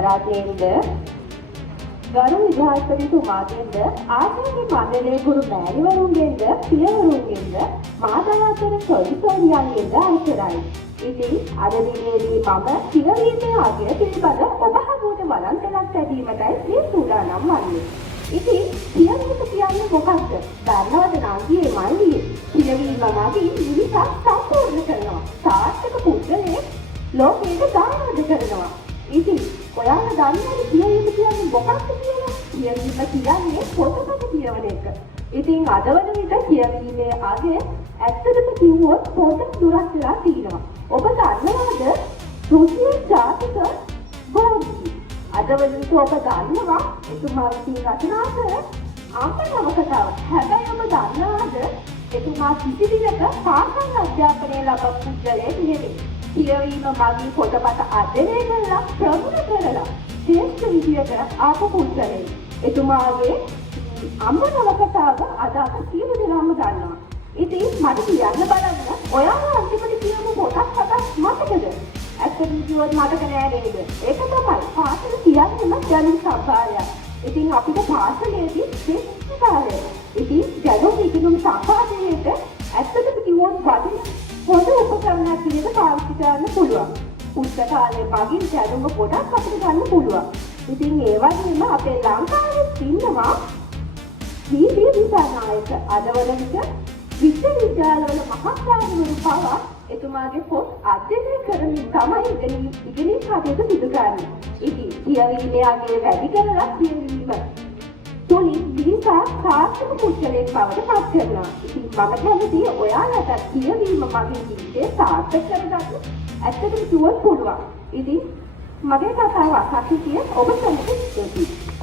මහාධිකරණයේද ගරු විධායකතුමාගෙන්ද ආචාර්ය මණ්ඩලයේ ගුරු මෑණිවරුන්ගෙන්ද පියවරුන්ගෙන්ද මාතලාතර සොයිසොයියන්ගෙන්ද අවසරයි. ඉතින් අද දිනේදී මම පියවීමේ අගය පිළිබඳ ඔබ හමුවට වළංගනක් ඇදීමටයි මේ සූදානම් වන්නේ. ඉතින් පියවීම කියන්නේ මොකක්ද? දන්නවද නාගියේ මල්ලියේ? පියවීම මගින් මිනිසා සම්පූර්ණ කරනවා. සාර්ථක පුද්ගලයෙක් ලෝකයට දායාද කරනවා. ඉතින් ඔයාලා දන්නවද පියවීම කියන්නේ මොකක්ද කියලා? පියවීම කියන්නේ පොතපත කියවන එක. ඉතින් අද වන විට කියවීමේ අගය ඇත්තටම කිව්වොත් පොතක් දුරක් වෙලා තියෙනවා. ඔබ දන්නවද රුසිය ජාතික ගෝධි? අද වන විට ඔබ දන්නවා එතුමා විසින් රචනා කළ අම්ම නවකතාව. හැබැයි ඔබ දන්නවද එතුමා කිසි දිනක පාසල් අධ්‍යාපනය ලබපු පුද්ගලයෙක් නෙවෙයි. කියවීම මගින් පොතපත අධ්‍යයනය කරලා ප්‍රගුණ කරලා ශ්‍රේෂ්ඨ විදියට ආපු පුද්ගලයෙක්. එතුමාගේ අම්ම නවකතාව අද අප සියලු දෙනාම දන්නවා. ඉතින් මට කියන්න බලන්න ඔයාලා අන්තිමට කියපු පොතක් පතක් මතකද? ඇත්තටම කිව්වොත් මතක නෑ නේද? ඒක තමයි පාසල කියන්නේම දැනුම් සම්භාරයක්. ඉතින් අපිට පාසලේදී ශ්‍රේෂ්ඨ කාලය. ඉතින් දැනුම් ඉගෙනුම් සම්භාරයේට ඇත්තටම කිව්වොත් වටින හොඳ උපකරණයක් විදිහට පාවිච්චි කරන්න පුළුවන්. පුස්තකාලේ මගින් දැනුම ගොඩක් අපිට ගන්න පුළුවන්. ඉතින් ඒ වගේම අපේ ලංකාවේ ඉන්නවා දීපී දිසානායක. අද වන විට විශ්වවිද්‍යාලවල මහාචාර්යවරු පවා එතුමාගේ පොත් අධ්‍යයනය කරමින් තමයි ඉගෙනීම් කටයුතු සිදු කරන්නේ. ඉතින් කියවීමේ අගය වැඩි කරලා කියවීම තුලින් මිනිසා සාර්ථක පුද්ගලයෙක් බවට පත් කරනවා. ඉතින් මම කැමතියි ඔයාලට කියවීම මගින් ජීවිතේ සාර්ථක කරගන්න ඇත්තටම කිව්වොත් පුළුවන්. ඉතින් මගේ කතාව අහන්න ඔබ සමග ස්තුතියි.